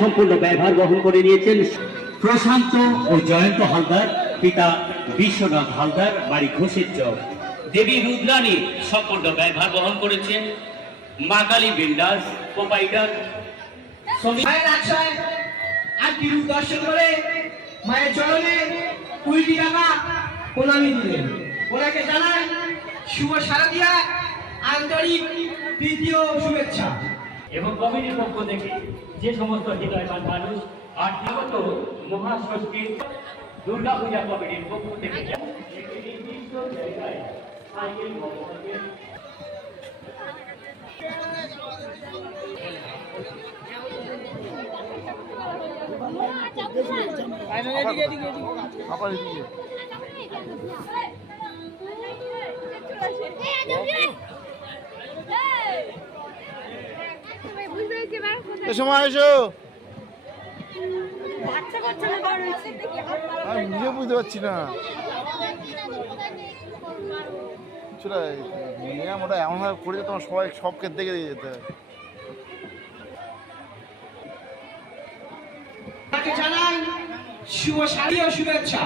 সম্পূর্ণ ব্যয়ভার বহন করে নিয়েছেন প্রশান্ত ও জয়ন্ত হালদার, পিতা বিশ্বনাথ হালদার, বাড়ি ঘোষের চক। দেবী রুদ্রাণী সম্পূর্ণ ব্যয়ভার বহন করেছেন মা কালী বিল্ডার্স প্রোপাইটার। দর্শন করে মায়ের চরণে 20 টাকা প্রণামী দিলেন। ওনাকে জানায় শুভ শারদিয়া আন্তরিক প্রীতি ও শুভেচ্ছা। এবং কমিটির পক্ষ থেকে যে সমস্ত হৃদয়বান মানুষ আর আগত মহাষষ্ঠীর দুর্গা পূজা কমিটির পক্ষ থেকে একটি নির্দিষ্ট জায়গায় সাইকেল ভগবানকে সময় এসো, আমি নিজে বুঝতে পারছি না। ওটা এমন ভাবে করে তোমার সবাই সবকে দেখে দিয়ে যেতে হয়। জানাই শুভ শারদীয় শুভেচ্ছা।